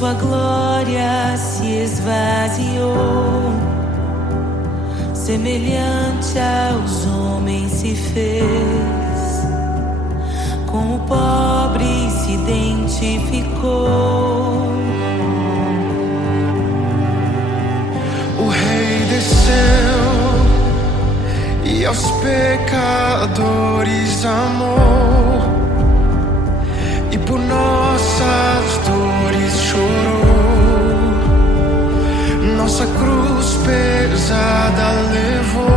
Sua glória se esvaziou, semelhante aos homens se fez, com o pobre se identificou. O Rei desceu e aos pecadores amou, e por nossas dores chorou, nossa cruz pesada levou.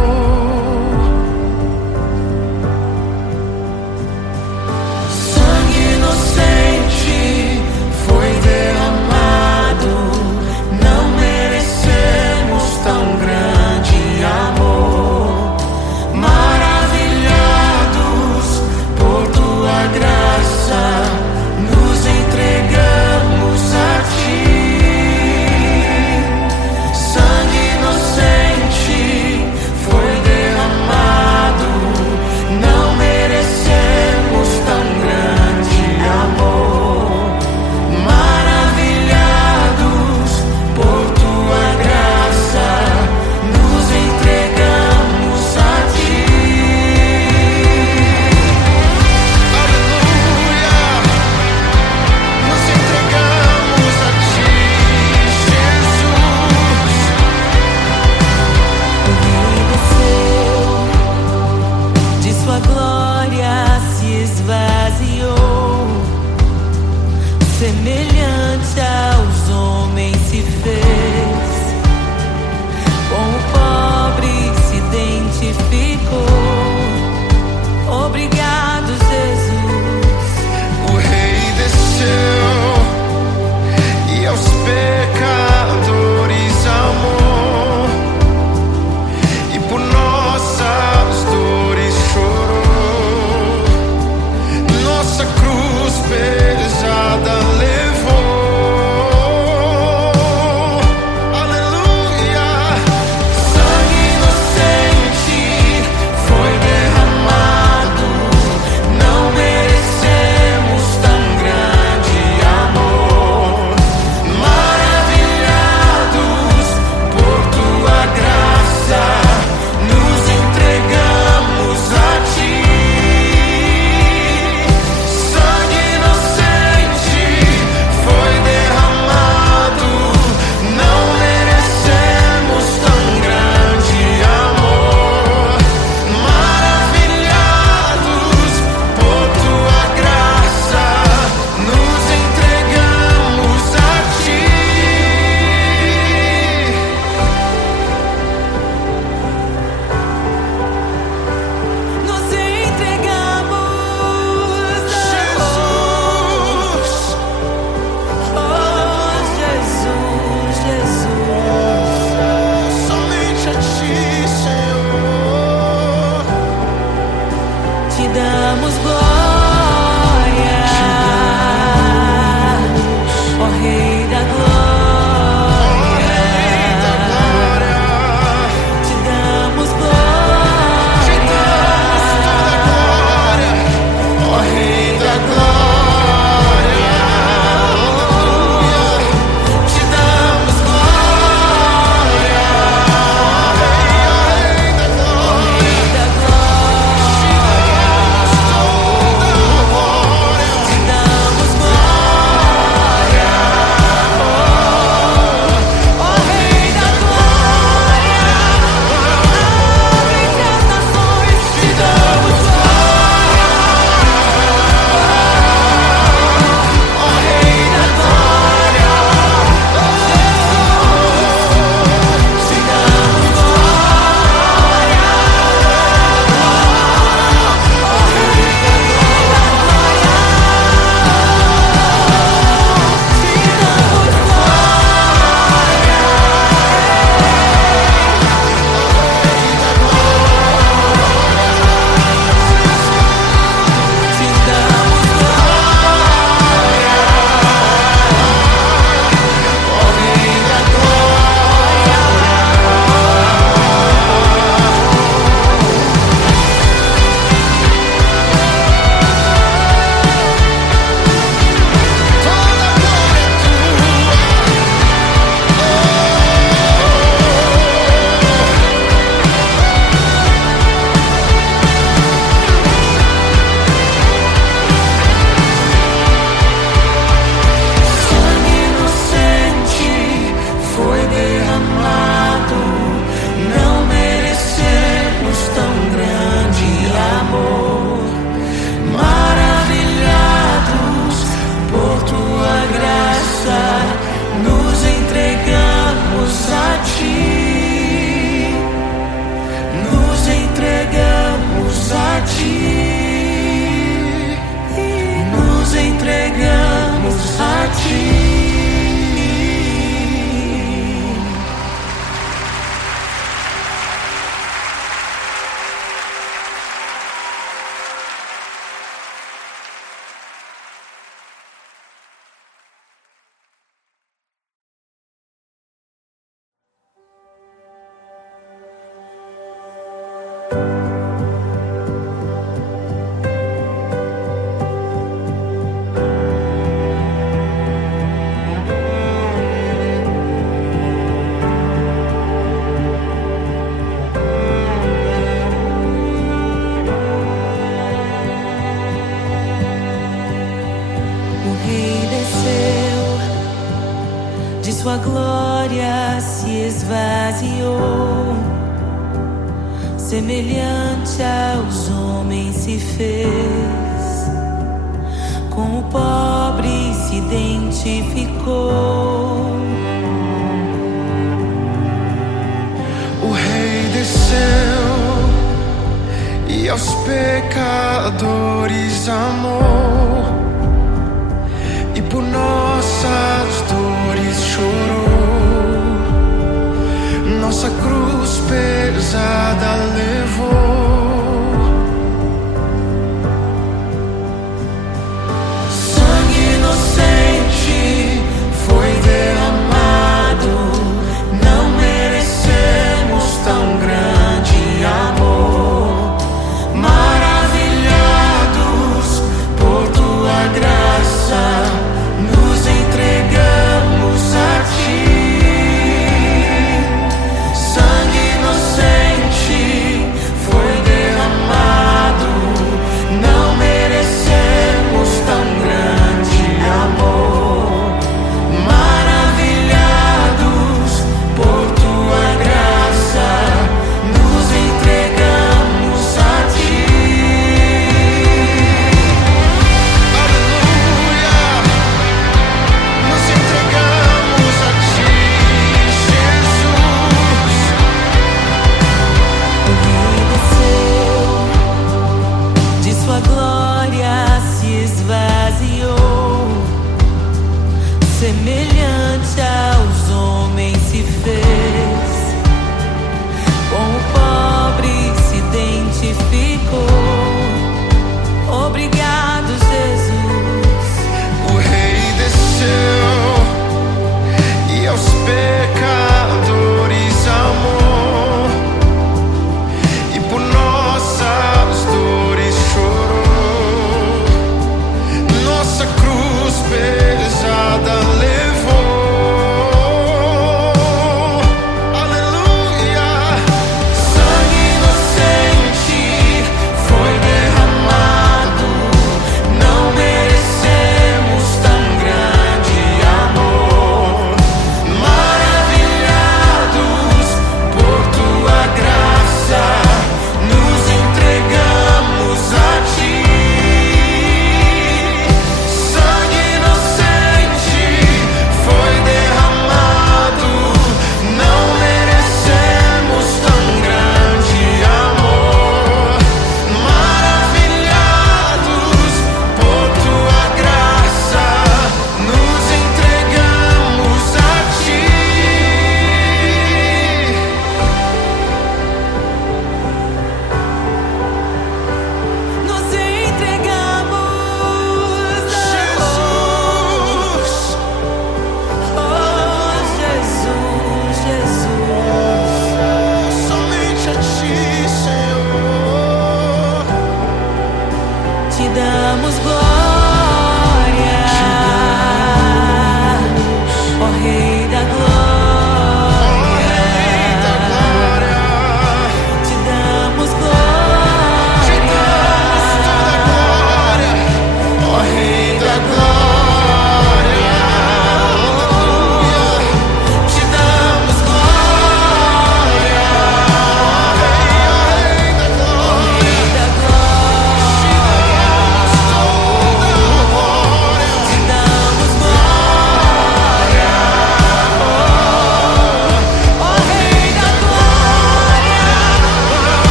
Sangue inocente foi derramado, não merecemos tão grande amor. Maravilhados por tua graça, nos entregamos a ti. Sangue inocente de sua glória se esvaziou, semelhante aos homens se fez, com o pobre se identificou. O Rei desceu e aos pecadores amou, e por nossas dores chorou, nossa cruz pesada levou. Sangue inocente foi derramado, não merecemos tão grande amor. Maravilhados por tua graça, nos entregamos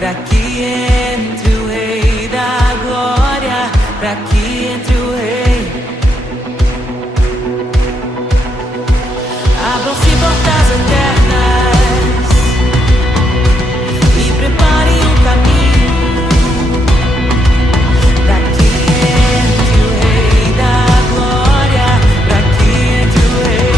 para que entre o Rei da Glória, para que entre o Rei. Abram-se portas eternas e preparem um caminho para que entre o Rei da Glória, para que entre o Rei,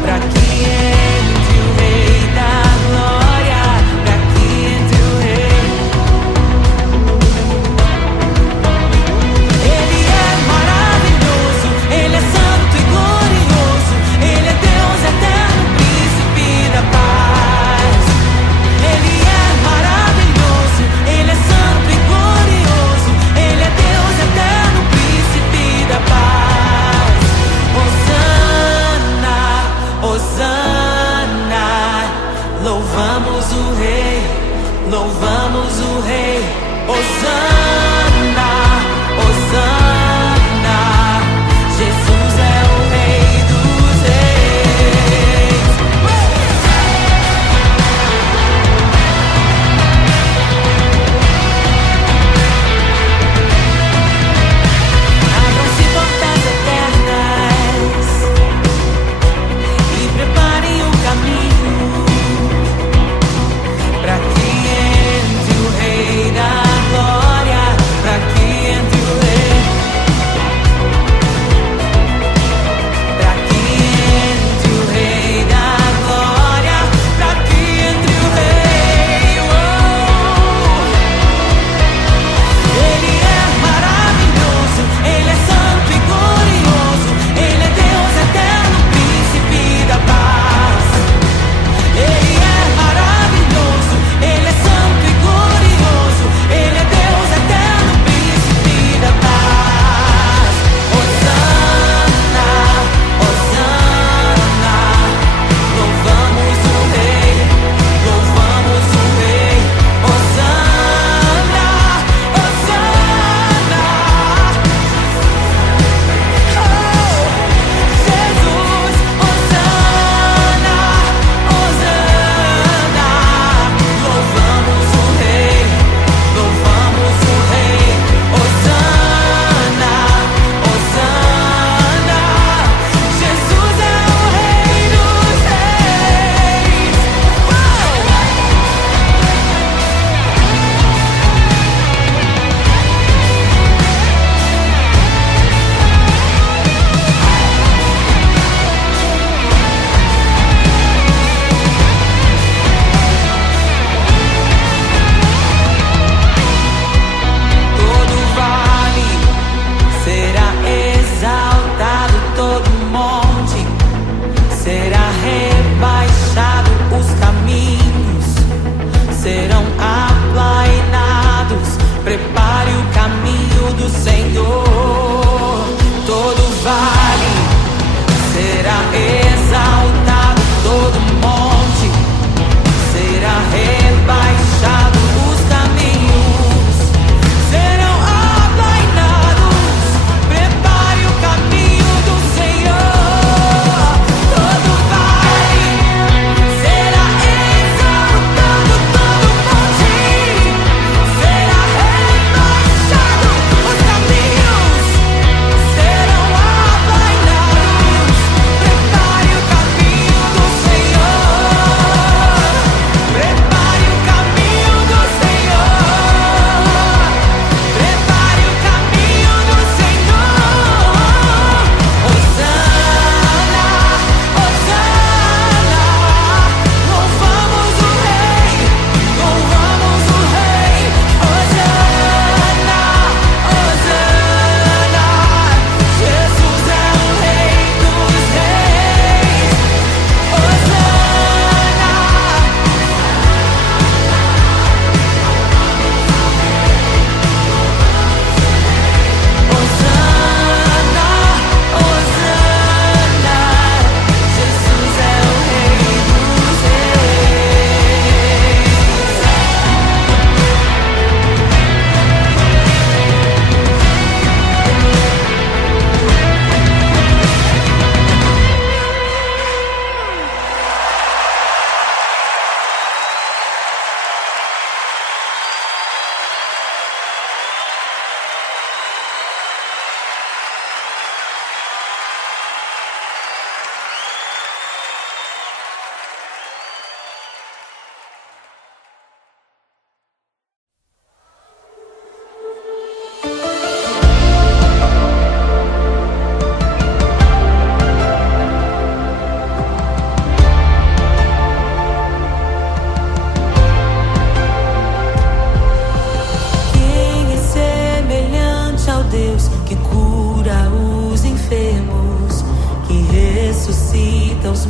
para que entre o Rei da Glória, para que entre o Rei. Ele é maravilhoso, Ele é santo e glorioso, Ele é Deus eterno, príncipe da paz. Ele é maravilhoso, Ele é santo e glorioso, Ele é Deus eterno, príncipe da paz. Hosana, Hosana, louvamos o Rei, louvamos o Rei. Hosana, Hosana, Jesus é o Rei dos Reis. Abram-se portas eternas e preparem o caminho para que entre o Rei da Glória, para que entre o Rei, para que entre o Rei da Glória, para que entre o Rei. Ele é maravilhoso, Ele é santo e glorioso, Ele é Deus eterno, príncipe da paz. Ele é maravilhoso, Ele é santo e glorioso, Ele é Deus eterno, príncipe da paz. Hosana, Hosana, louvamos o Rei, louvamos o Rei. Hosana, Hosana, oh, Jesus, Hosana, Hosana, louvamos o Rei, louvamos o Rei. Hosana, Hosana, Jesus é o Rei dos Reis. Todo vale será exaltado, todo monte será rebaixado, os caminhos serão aplainados. Prepare o caminho do Senhor. Todo vale será exaltado, todo monte será rebaixado, os caminhos serão aplainados. Prepare o caminho do Senhor. Todo vale será exaltado, todo monte será rebaixado, os caminhos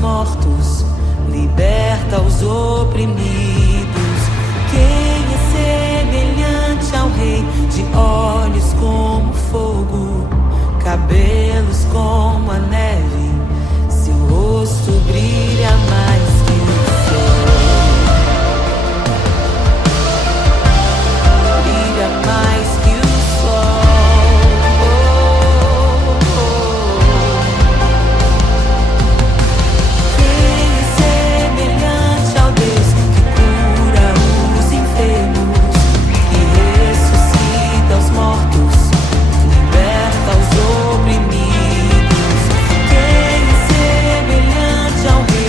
mortos, liberta os oprimidos. Quem é semelhante ao Rei, de olhos como fogo, cabelos como a neve, seu rosto brilha mais que o sol. Brilha mais que o sol. Quem é semelhante ao Deus que cura os enfermos, que ressuscita os mortos, liberta os oprimidos? Quem é semelhante ao Rei?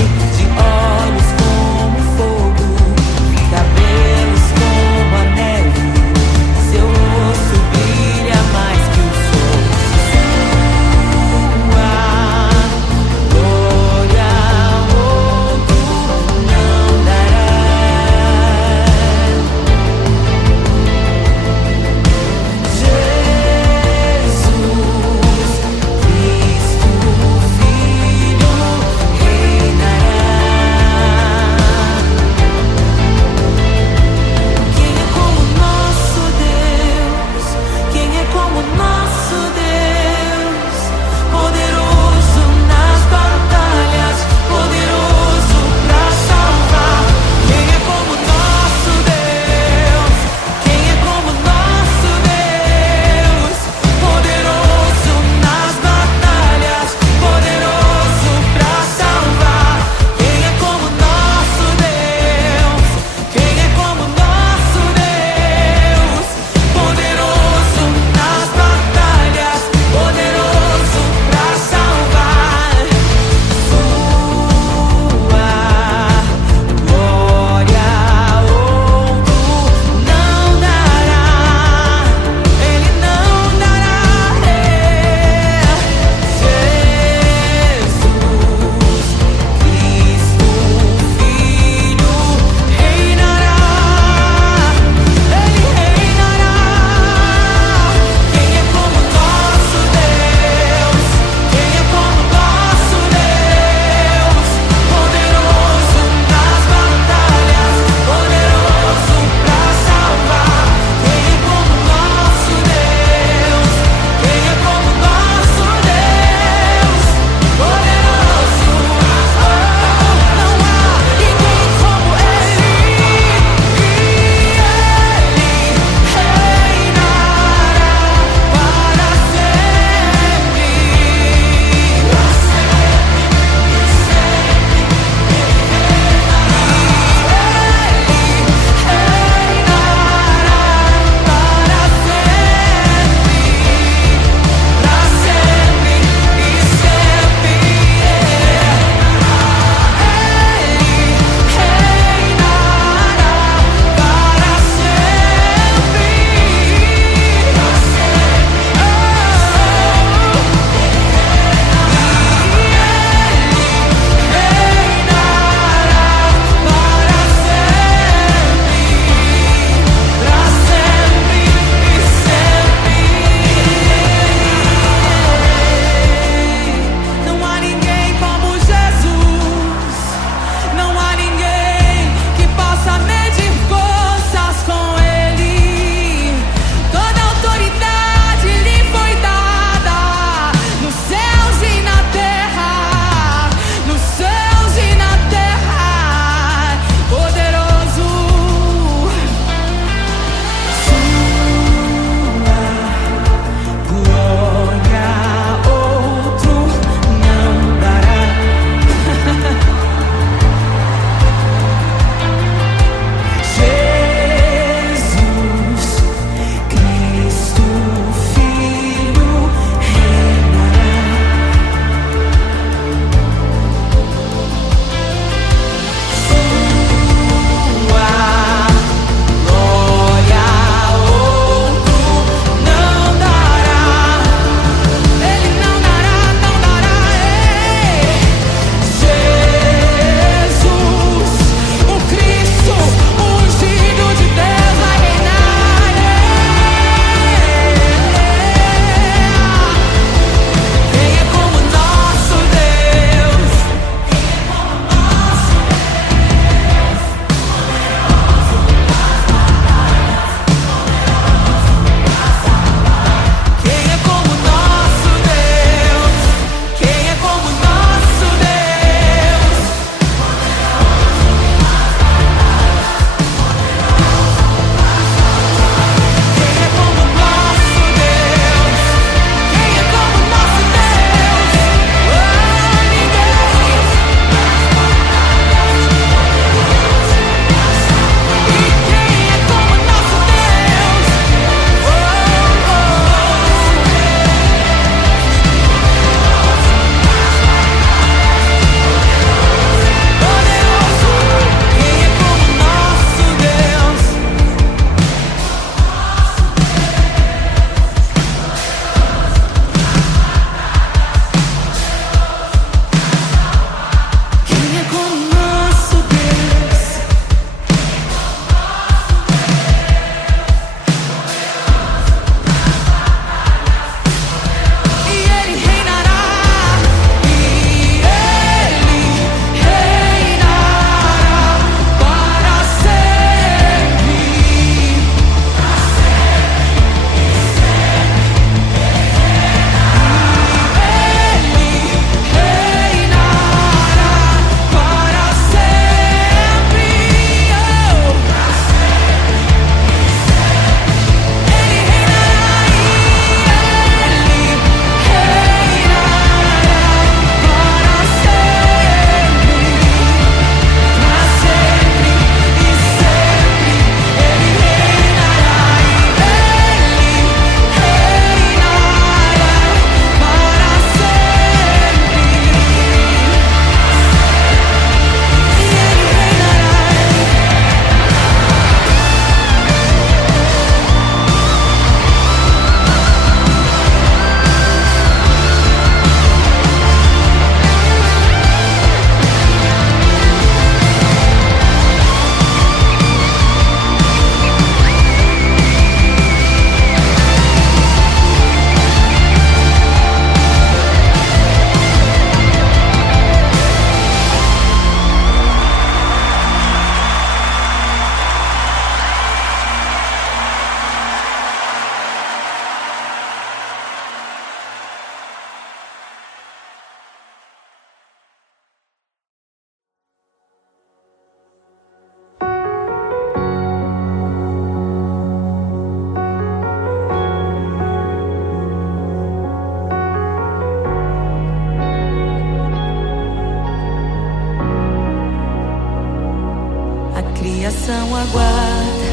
criação aguarda,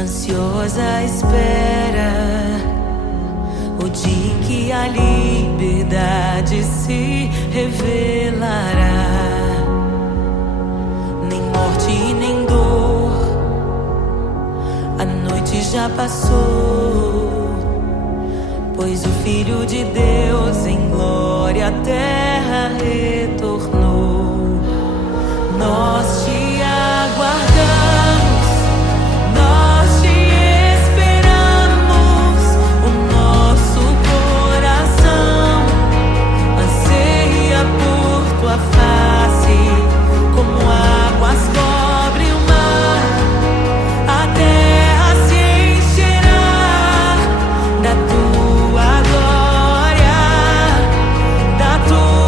ansiosa espera o dia em que a liberdade se revelará. Nem morte e nem dor, a noite já passou, pois o Filho de Deus em glória à terra retornou. Nós te aguardamos, nós te esperamos. O nosso coração anseia por tua face, como águas cobrem o mar. A terra se encherá da tua glória, da tua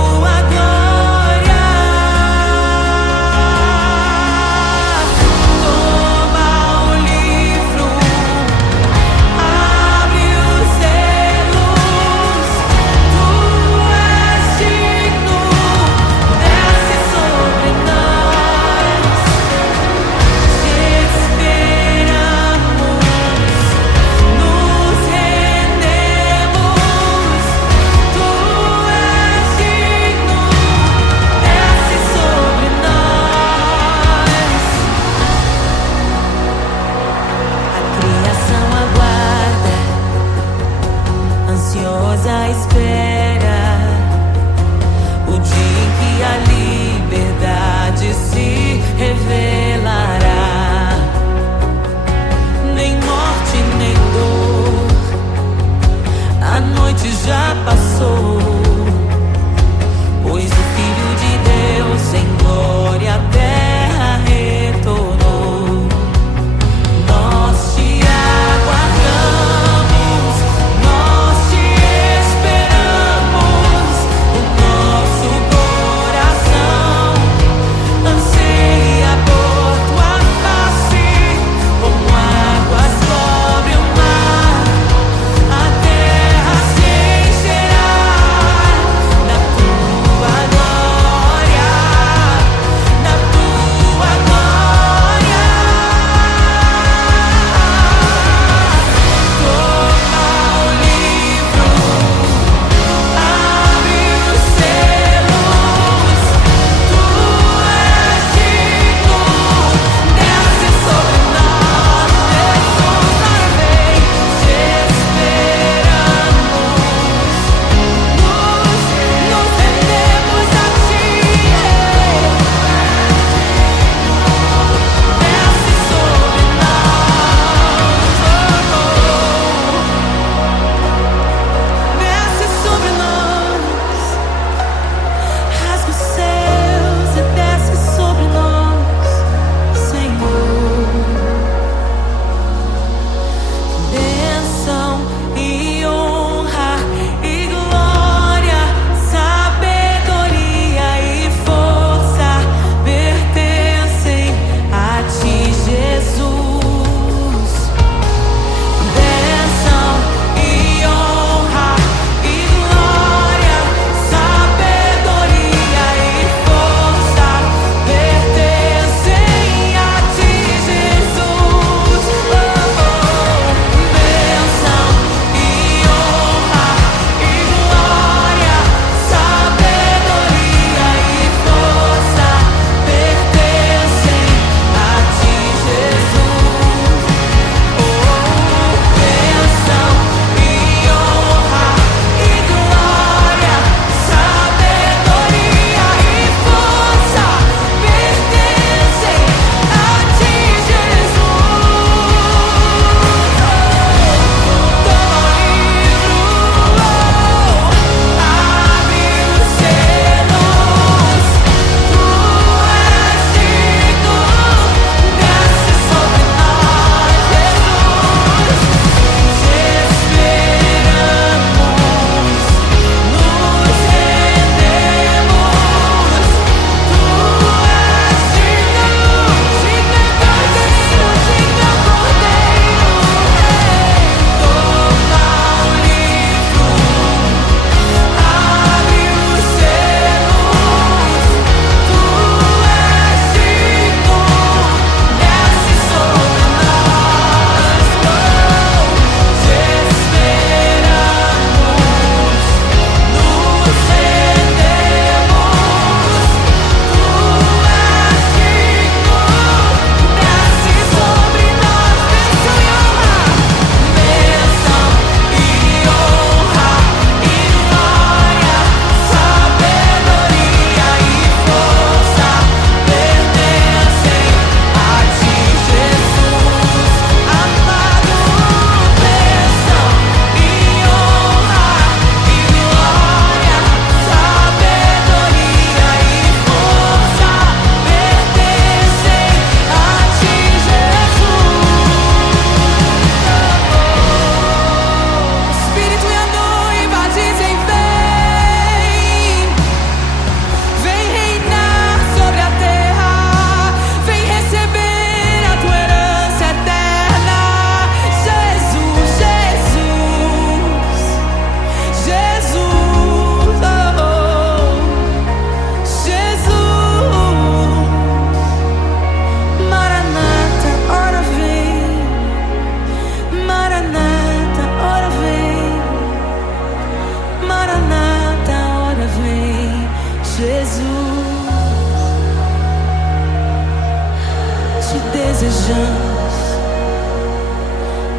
páginas,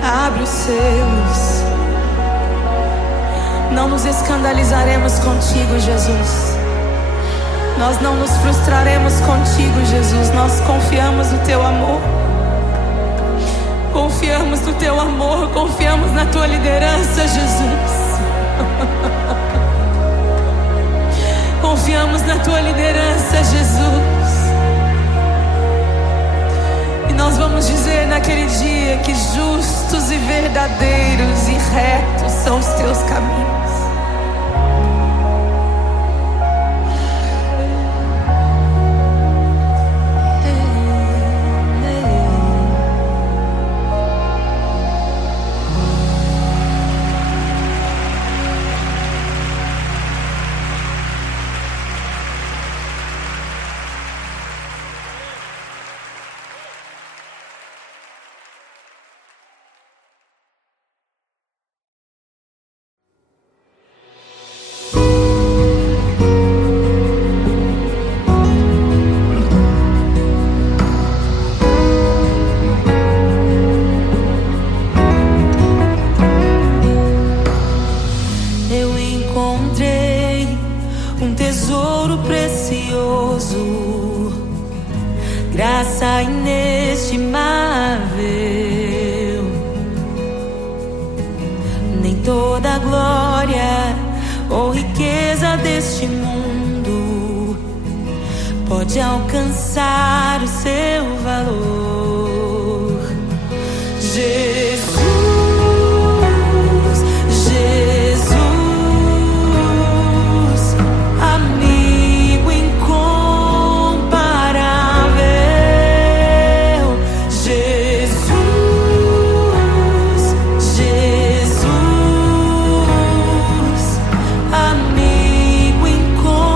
abre os selos. Não nos escandalizaremos contigo, Jesus. Nós não nos frustraremos contigo, Jesus. Nós confiamos no teu amor. Confiamos no teu amor, confiamos na tua liderança, Jesus. Confiamos na tua liderança, Jesus. E nós vamos dizer naquele dia que justos e verdadeiros e retos são os teus caminhos. Graça inestimável, nem toda a glória ou riqueza deste mundo pode alcançar o seu valor. Jesus, Jesus, amigo incomparável. Jesus, Jesus, amigo incomparável.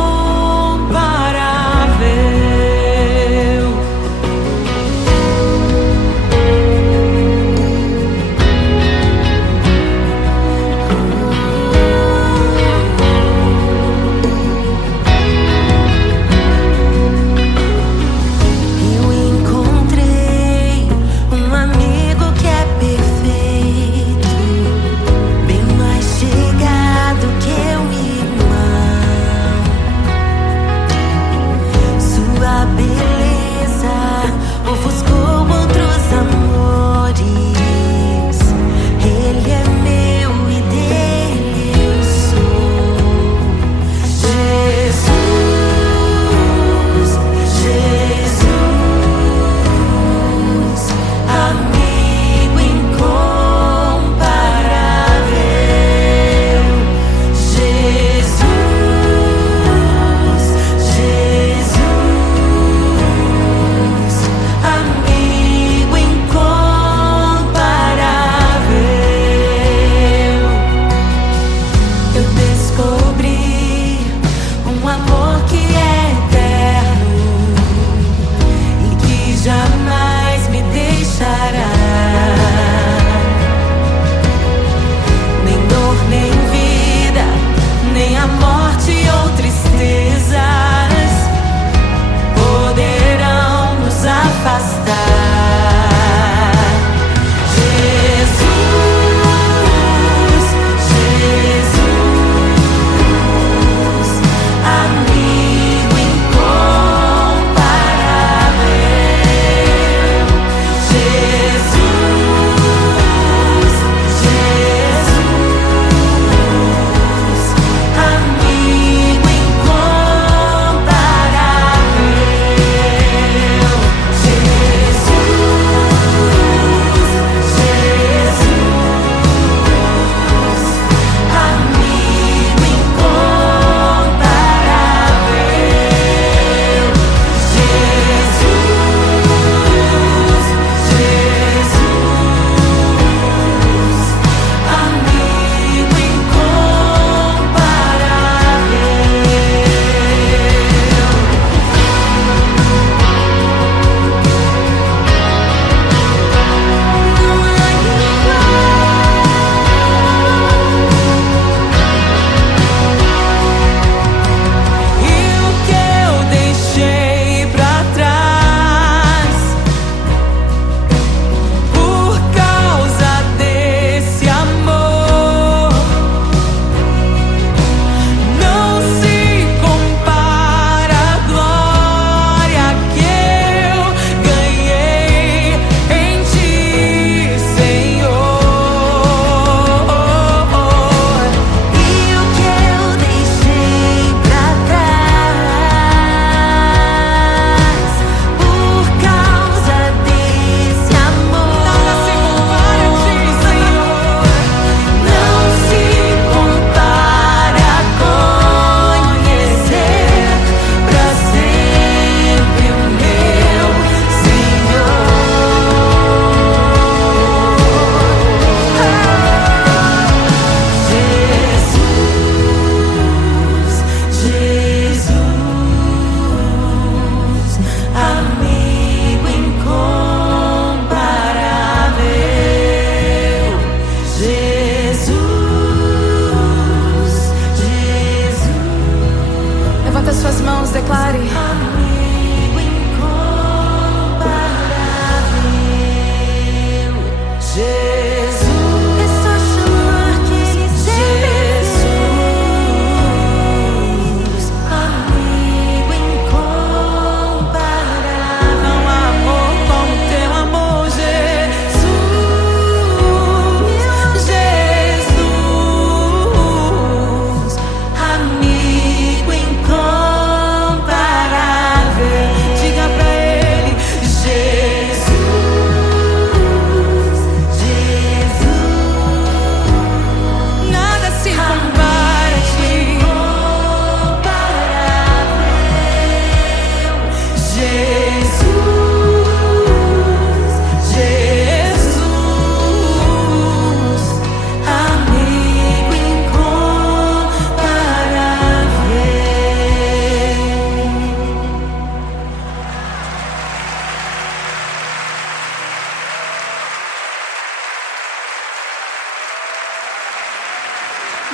amigo incomparável.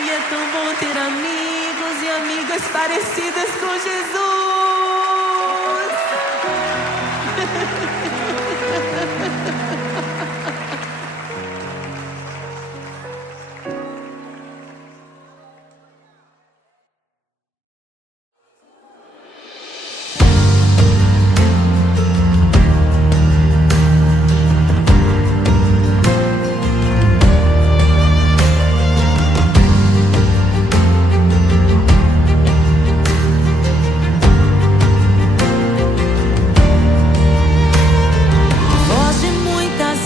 E é tão bom ter amigos e amigas parecidas com Jesus. Voz de muitas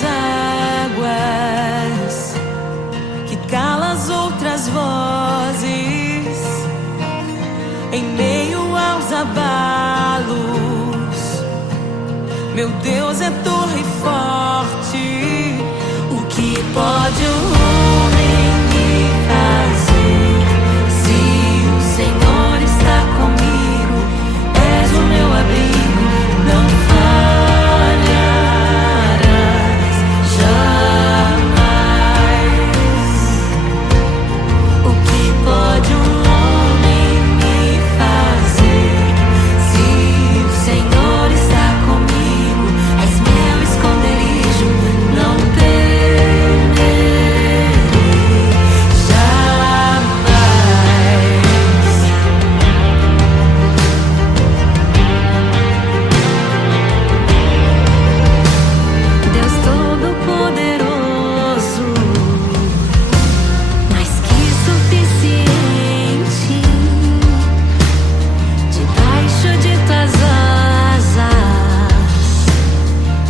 águas que cala as outras vozes em meio aos abalos. Meu Deus é torre forte. O que pode o homem me fazer? Se o Senhor está comigo, és o meu abrigo, não falharás jamais. O que pode um homem me fazer? Se o Senhor está comigo, és meu esconderijo, não temerei jamais. Deus Todo-Poderoso, mais que suficiente, debaixo de tuas asas,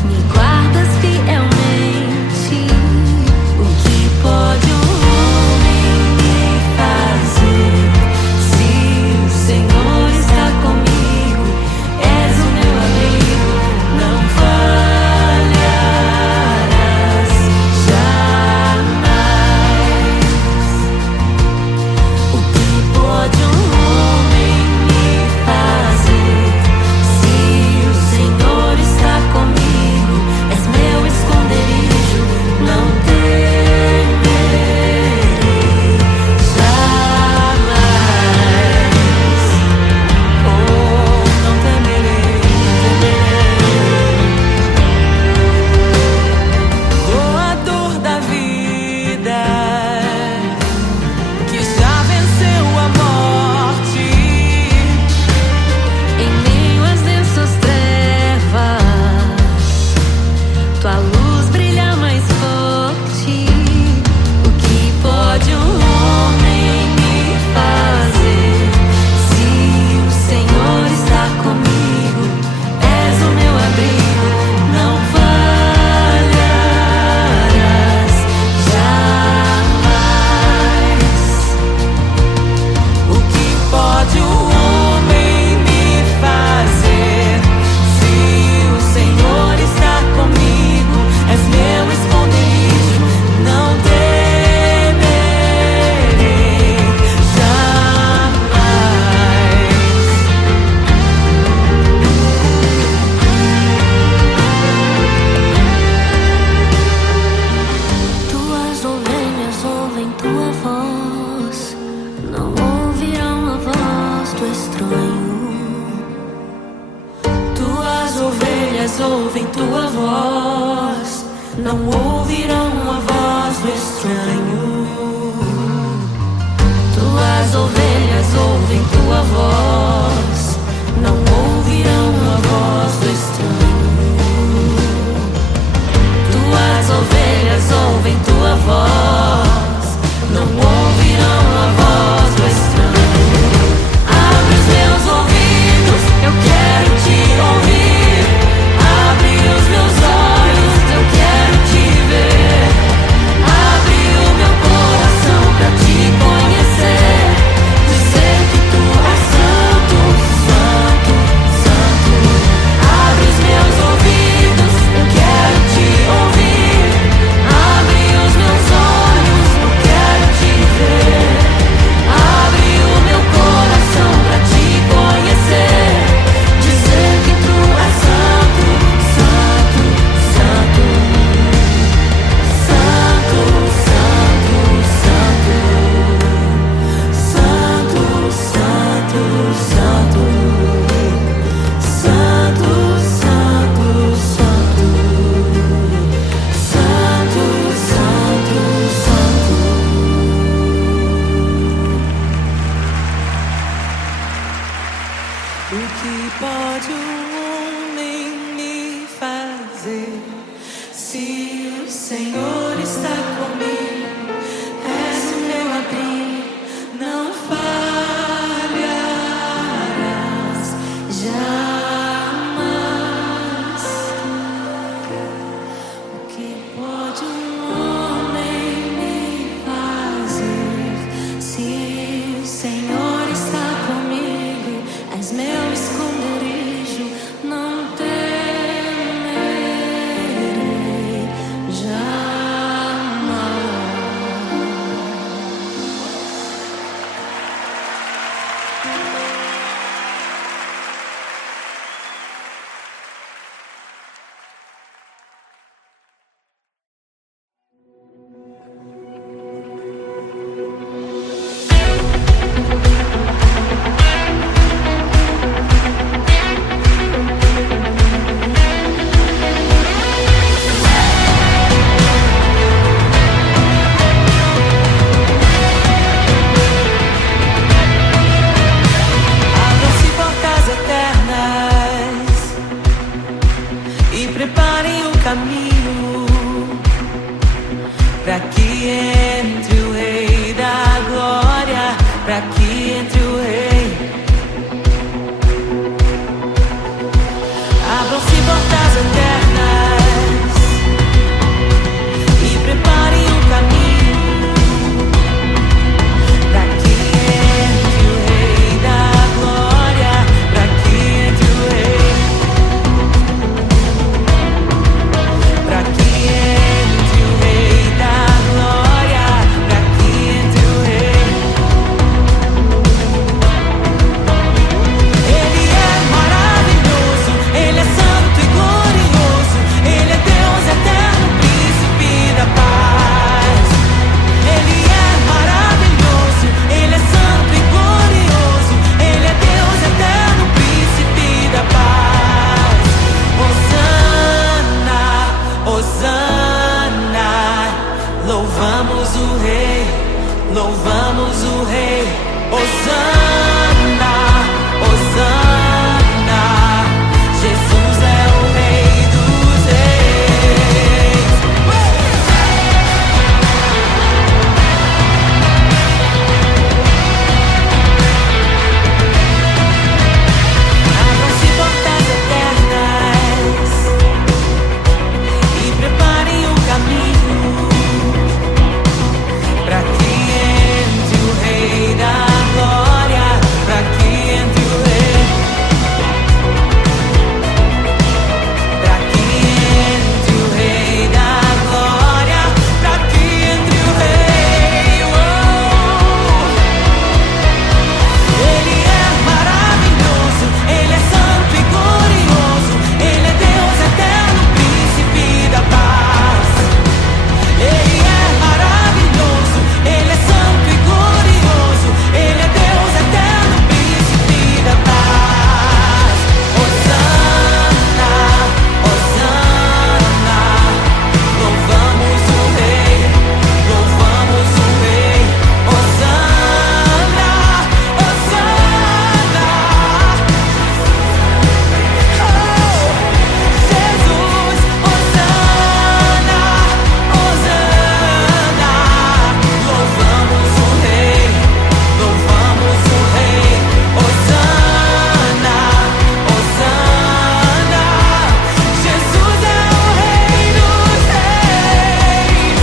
me guardas fielmente. O que pode um homem me fazer? Se o Senhor está comigo, és o meu abrigo, não falharás jamais. O que pode um homem me fazer? Se o Senhor está comigo, és meu esconderijo, não temerei jamais. Oh, não temerei, doador da vida, que já venceu a morte. Em meio às densas trevas, tua luz brilha mais forte. O que pode um homem me fazer? Se o Senhor está comigo, és o meu abrigo, não falharás jamais. O que pode o homem me fazer? Se o Senhor está comigo, és meu esconderijo, não temerei jamais. Tuas ovelhas ouvem tua voz, não ouvirão a voz do estranho. Tuas ovelhas ouvem tua voz, não ouvirão a voz do estranho. Tuas ovelhas ouvem tua voz, não ouvirão a voz do estranho. Tuas ovelhas ouvem tua voz, não ouvirão a voz do estranho. Abre os meus ouvidos, eu quero te ouvir. Abre os meus olhos, eu quero te ver. Abre o meu coração pra te conhecer. Dizer que tu és santo, Senhor está comigo, és o meu abrigo, não falharás jamais. O que pode um homem me fazer? Se o Senhor está comigo, és meu esconderijo, não temerei jamais. Abram-se portas eternas e preparem o caminho para que entre o Rei da Glória, para que entre o Rei. Abram-se portas eternas e preparem o caminho para que entre o Rei da Glória, para que entre o Rei, para que entre o Rei da Glória, para que entre o Rei. Ele é maravilhoso, Ele é santo e glorioso, Ele é Deus eterno, príncipe da paz. Ele é maravilhoso, Ele é santo e glorioso, Ele é Deus eterno, príncipe da paz. Hosana, Hosana, louvamos o Rei, louvamos o Rei. Hosana, Hosana, Jesus é o Rei dos Reis. Abram-se portas eternas e preparem o caminho para que entre o Rei da Glória, para que entre o Rei, para que entre o Rei da Glória, para que entre o Rei. Ele é maravilhoso, Ele é santo e glorioso, Ele é Deus eterno, príncipe da paz. Ele é maravilhoso, Ele é santo e glorioso, Ele é Deus eterno, príncipe da paz. Hosana, Hosana, louvamos o Rei, louvamos o Rei. Hosana, Hosana, Jesus, Hosana, Hosana, louvamos o Rei, louvamos o Rei. Hosana, Hosana, Jesus é o Rei dos Reis.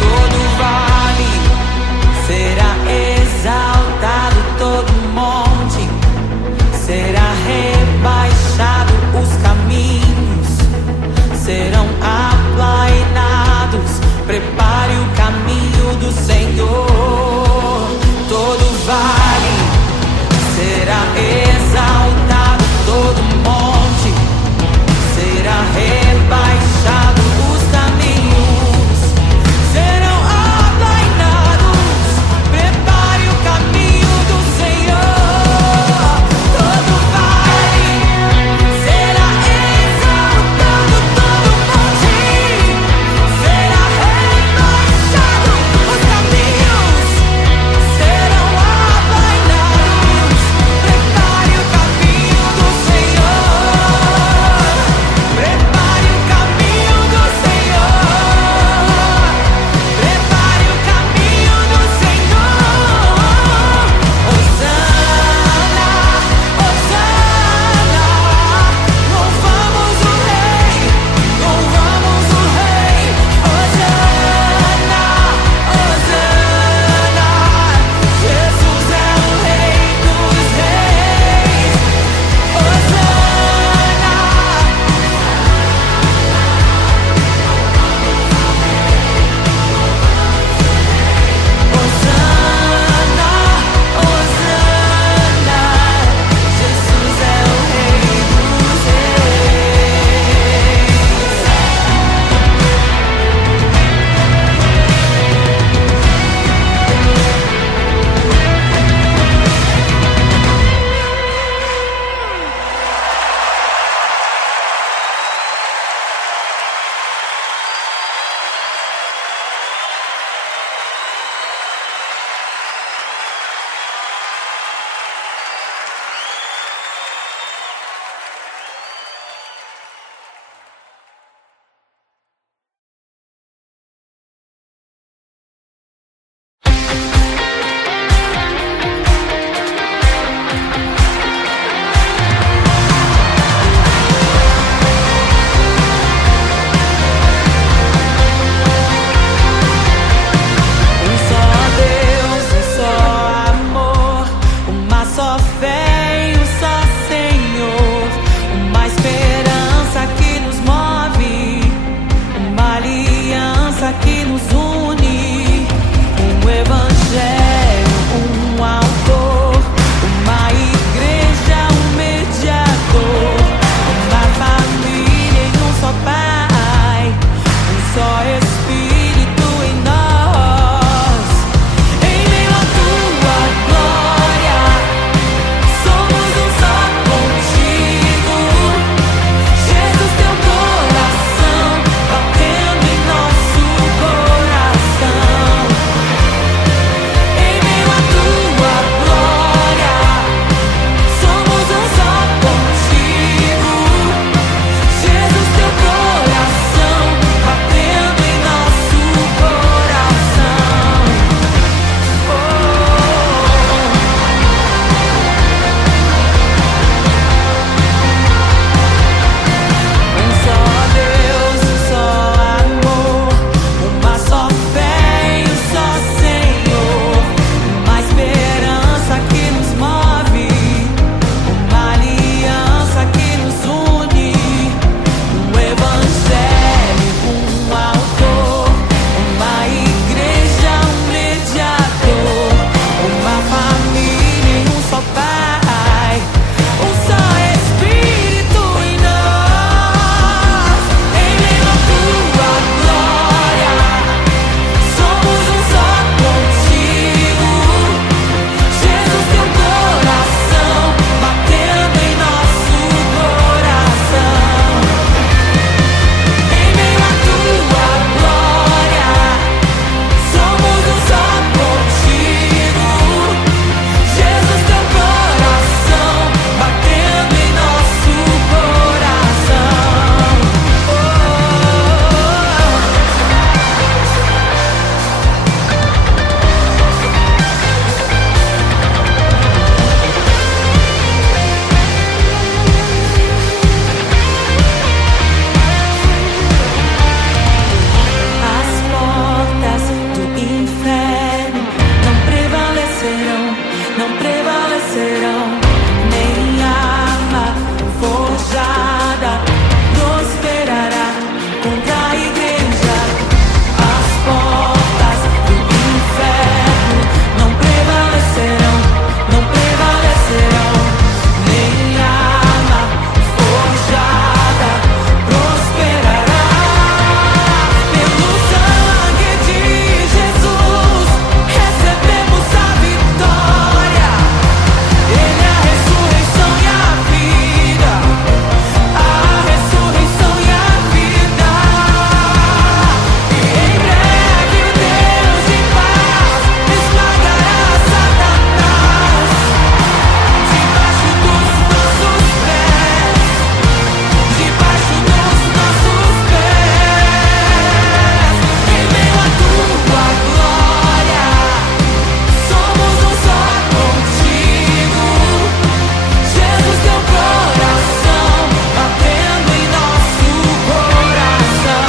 Todo vale será exaltado, todo monte será rebaixado, os caminhos serão aplainados. Prepare o caminho do Senhor. Todo vale será exaltado, todo monte será rebaixado, os caminhos serão aplainados. Prepare o caminho do Senhor. prevalecerão, nem arma forjada prosperará contra a igreja. As portas do inferno não prevalecerão, não prevalecerão, nem arma forjada prosperará. Pelo sangue de Jesus recebemos a vitória. Ele é a ressurreição e a vida, a ressurreição e a vida. E em breve o Deus de paz esmagará Satanás debaixo dos nossos pés, debaixo dos nossos pés. Em meio à tua glória, somos um só contigo. Jesus, teu coração batendo em nosso coração.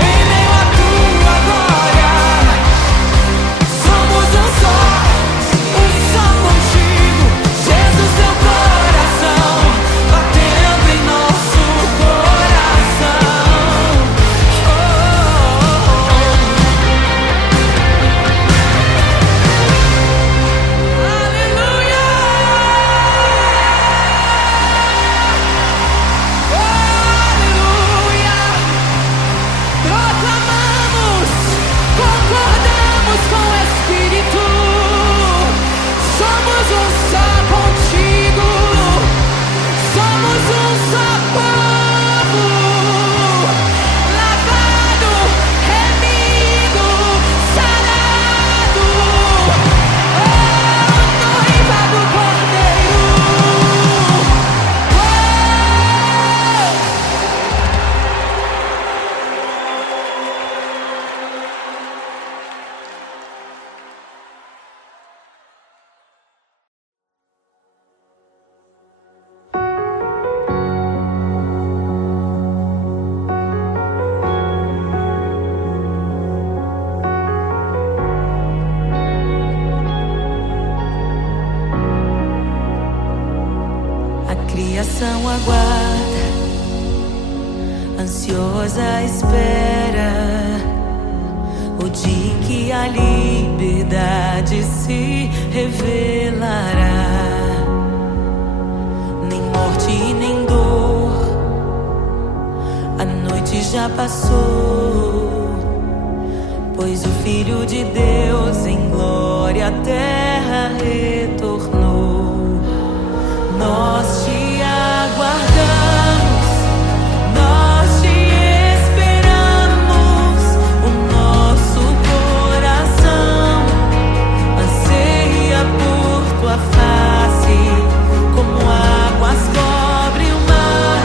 Em meio à tua glória, somos um só contigo. Jesus, teu coração batendo em nosso coração. Aleluia! Aleluia! Proclamamos, concordamos com o Espírito. Somos um só contigo. Somos um só povo, lavado, remido, sarado. Oh, noiva do Cordeiro. A criação aguarda, ansiosa espera o dia em que a liberdade se revelará. Nem morte e nem dor, a noite já passou, pois o Filho de Deus em glória à terra retornou. Nós te aguardamos, nós te esperamos. O nosso coração anseia por tua face, como águas cobrem o mar.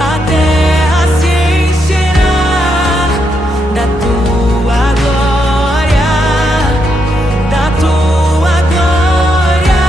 A terra se encherá da tua glória, da tua glória.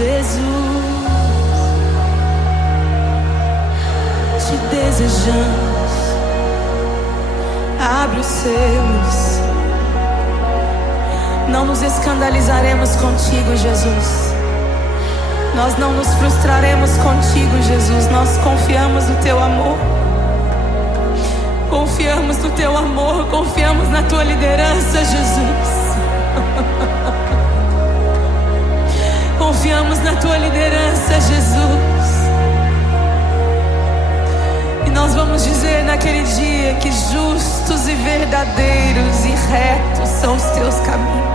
Jesus, te desejamos. Abre os seus. Não nos escandalizaremos contigo, Jesus. Nós não nos frustraremos contigo, Jesus. Nós confiamos no teu amor. Confiamos no teu amor. Confiamos na tua liderança, Jesus. Confiamos na tua liderança, Jesus. E nós vamos dizer naquele dia que justos e verdadeiros e retos são os teus caminhos.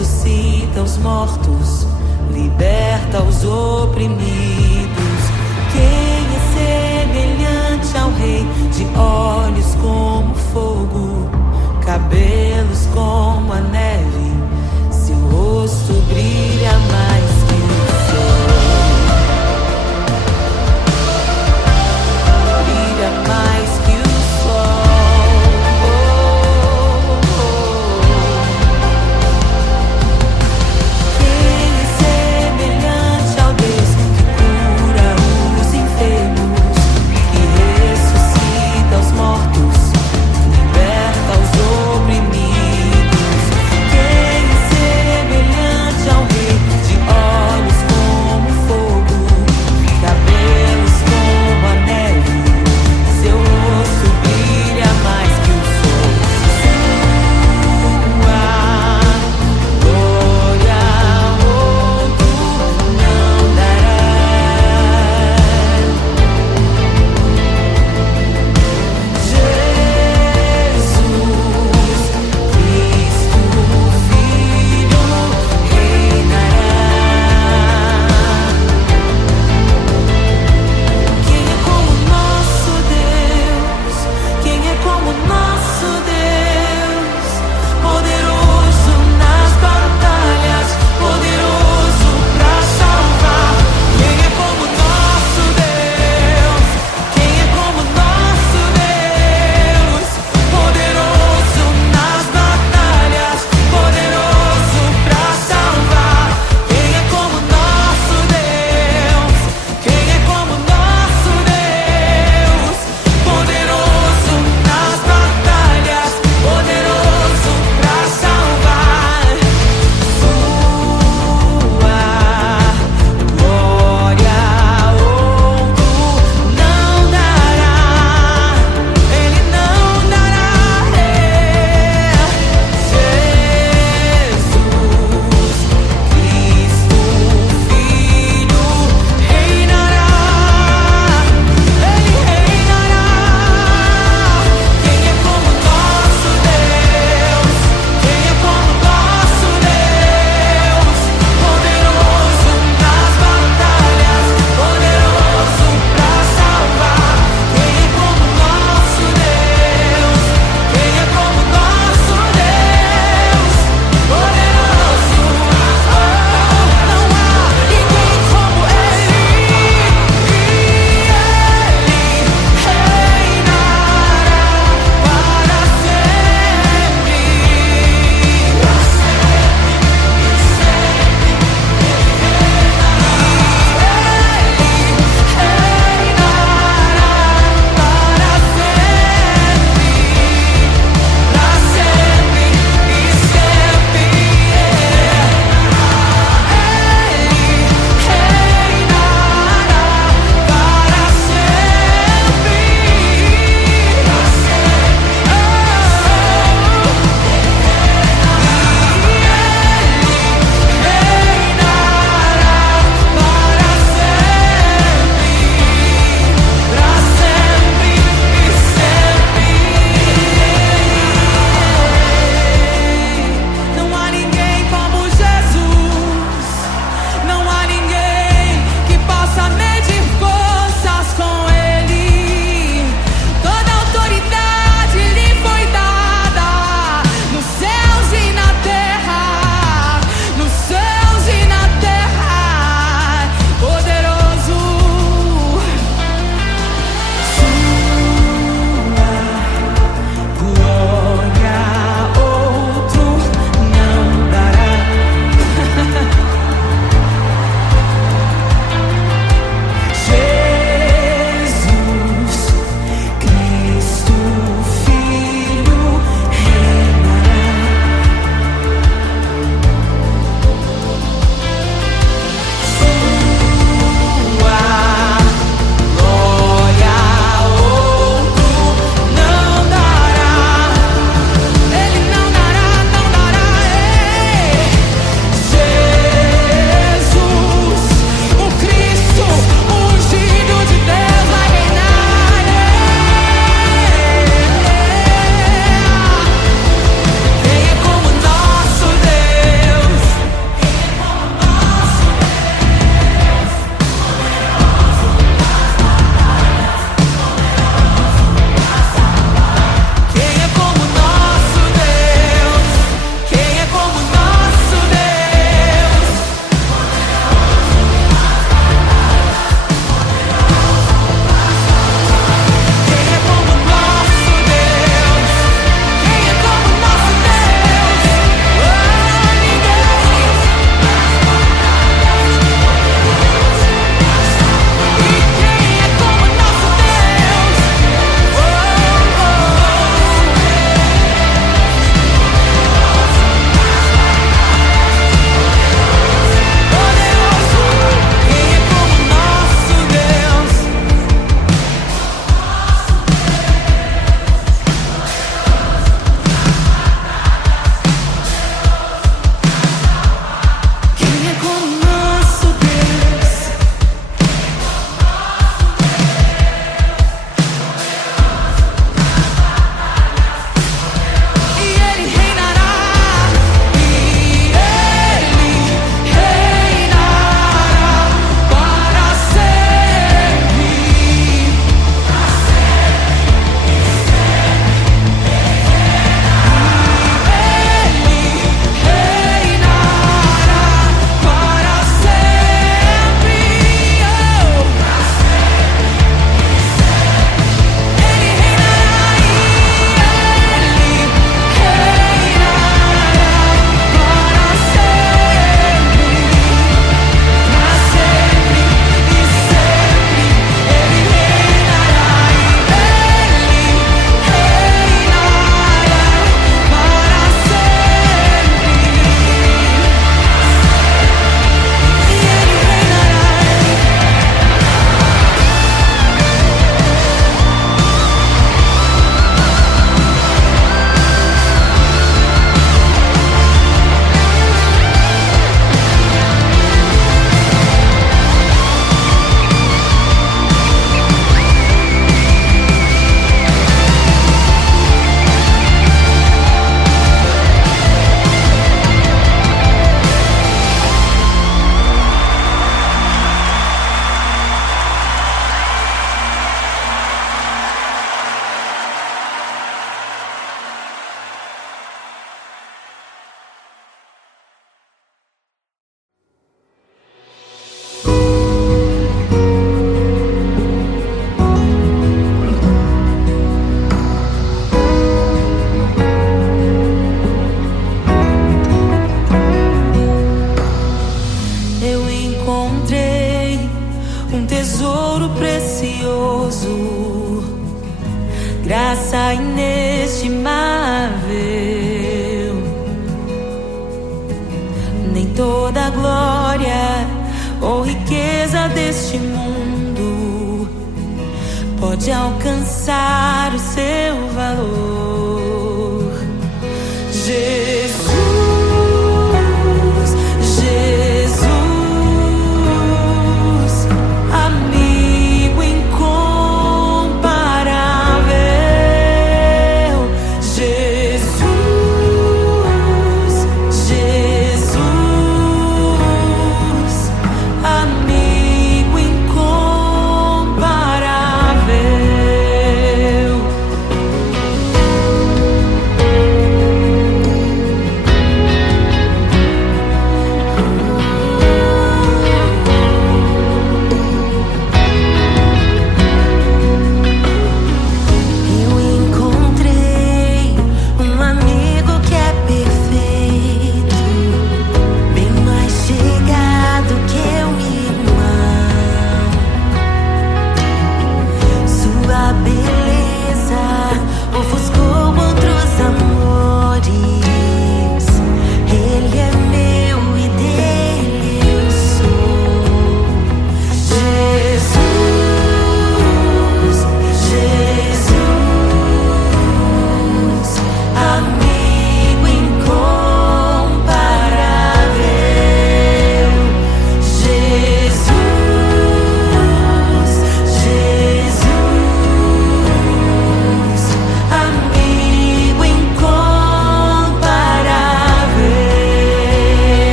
ressuscita os mortos, liberta os oprimidos. Quem é semelhante ao Rei, de olhos como fogo, cabelos como a neve, seu rosto brilha mais que o sol. Brilha mais que o sol. Quem é semelhante ao Deus que cura os enfermos, que ressuscita os mortos, liberta os oprimidos? toda a glória ou riqueza deste mundo pode alcançar o seu valor. Jesus, Jesus, amigo incomparável. Jesus, Jesus, amigo incomparável.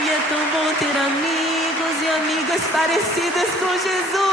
E é tão bom ter amigos e amigas parecidas com Jesus.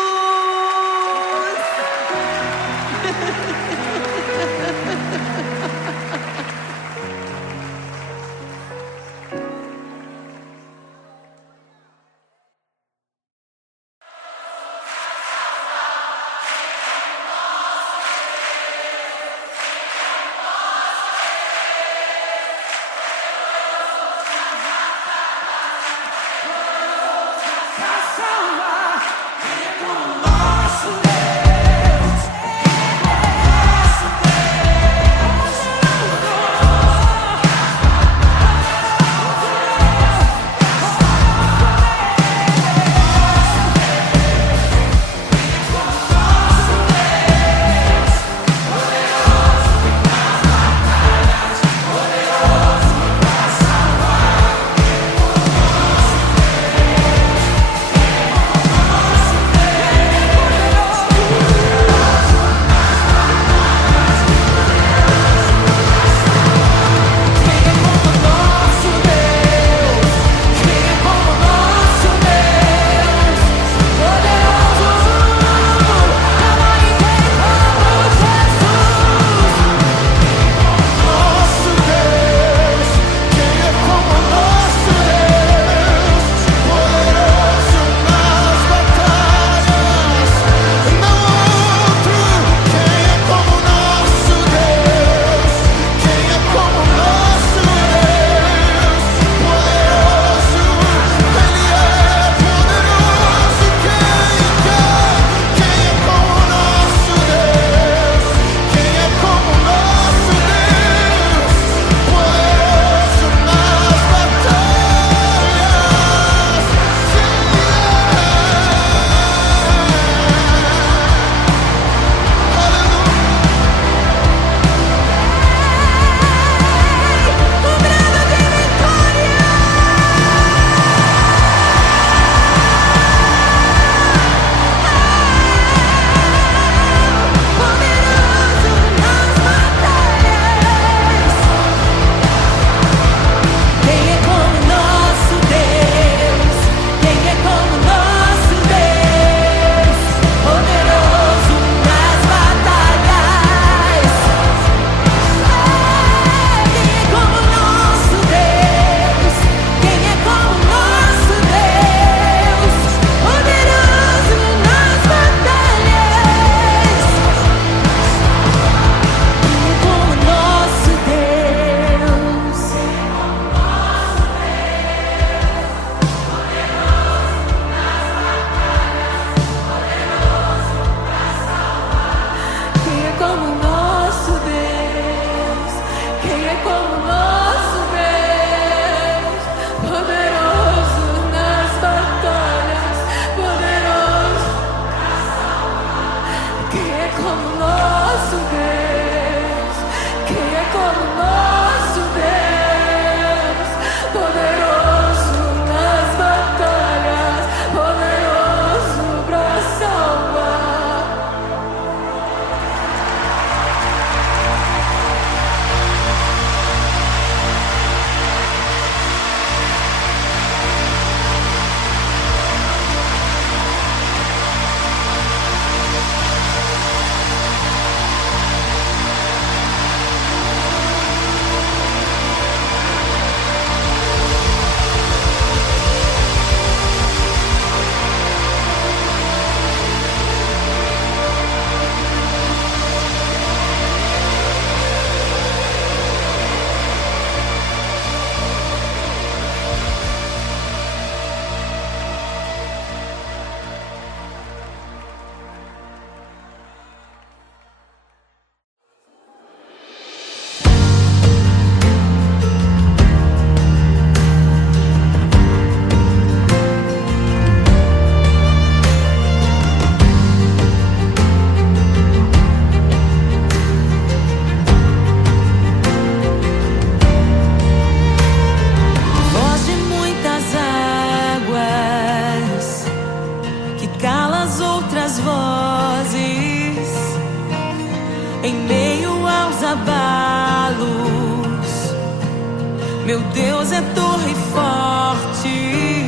Meu Deus é torre forte. morte.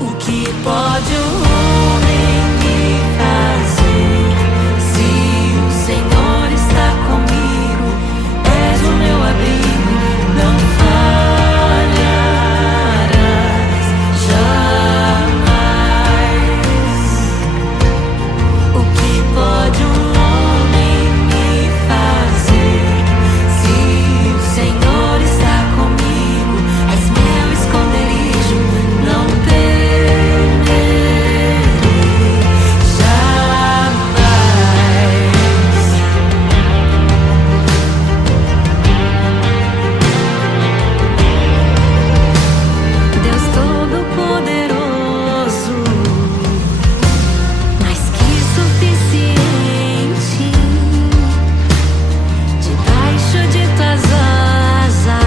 O que pode o homem me fazer? Se o Senhor está comigo, és o meu abrigo, não falharás jamais. O que pode um homem me fazer? Se o Senhor está comigo, és meu esconderijo, não temerei jamais. Deus Todo-Poderoso, mais que suficiente, debaixo de tuas asas,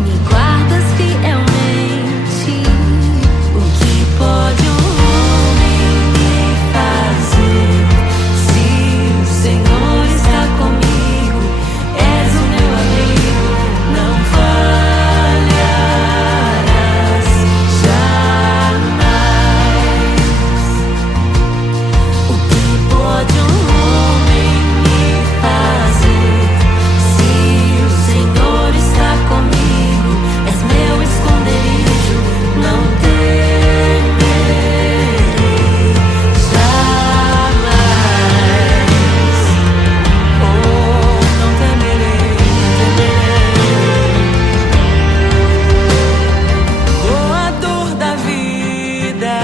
me guardas fielmente. O que pode um homem me fazer? Se o Senhor está comigo, és o meu abrigo, não falharás jamais. O que pode um homem me fazer? Se o Senhor está comigo, és meu esconderijo, não temerei jamais. Oh, não temerei, oh, a dor da vida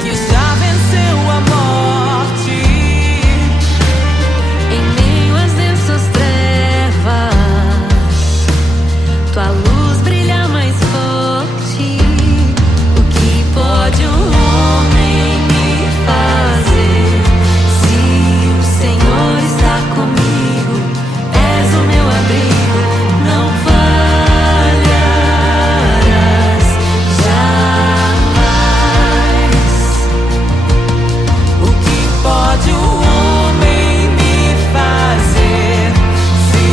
que já venceu a morte. Em meio às densas trevas, tua luz brilha mais forte. O que pode um homem me fazer? Se o Senhor está comigo, és o meu abrigo, não falharás jamais. O que pode o homem me fazer? Se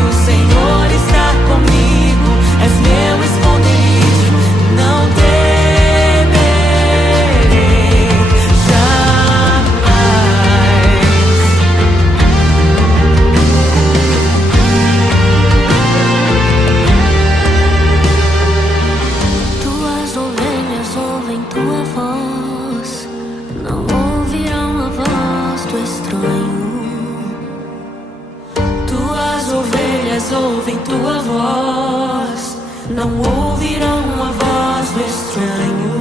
o Senhor está comigo, és meu esconderijo, não temerei jamais. Tuas ovelhas ouvem tua voz, não ouvirão a voz do estranho. Tuas ovelhas ouvem tua voz, não ouvirão a voz do estranho.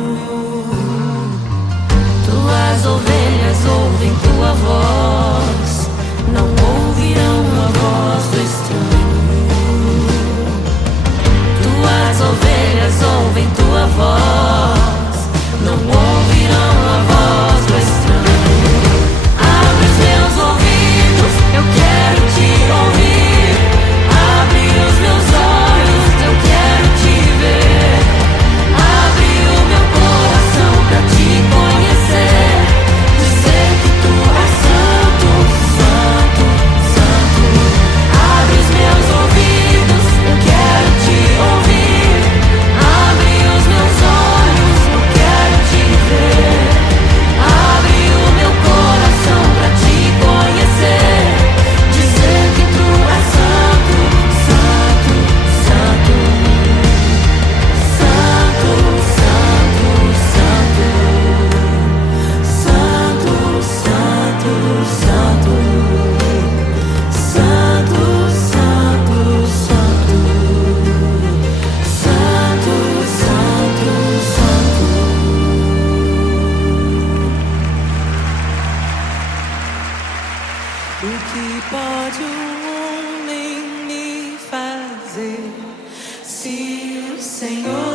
Tuas ovelhas ouvem tua voz, não ouvirão a voz do estranho. Tuas ovelhas ouvem tua voz, não ouvirão a voz do estranho. Abre os meus ouvidos, eu quero te ouvir. Abre os meus olhos, eu quero te ver. Abre o meu coração pra te conhecer. Dizer que tu és santo, santo, santo. Abre os meus ouvidos, eu quero te ouvir. Abre os meus olhos, eu quero te ver. Abre o meu coração pra te conhecer. Dizer que tu és santo, santo, santo. Santo, santo, santo. Santo, santo, santo. Santo, santo, santo. Santo, santo, santo. O que pode um homem me fazer? Se o Senhor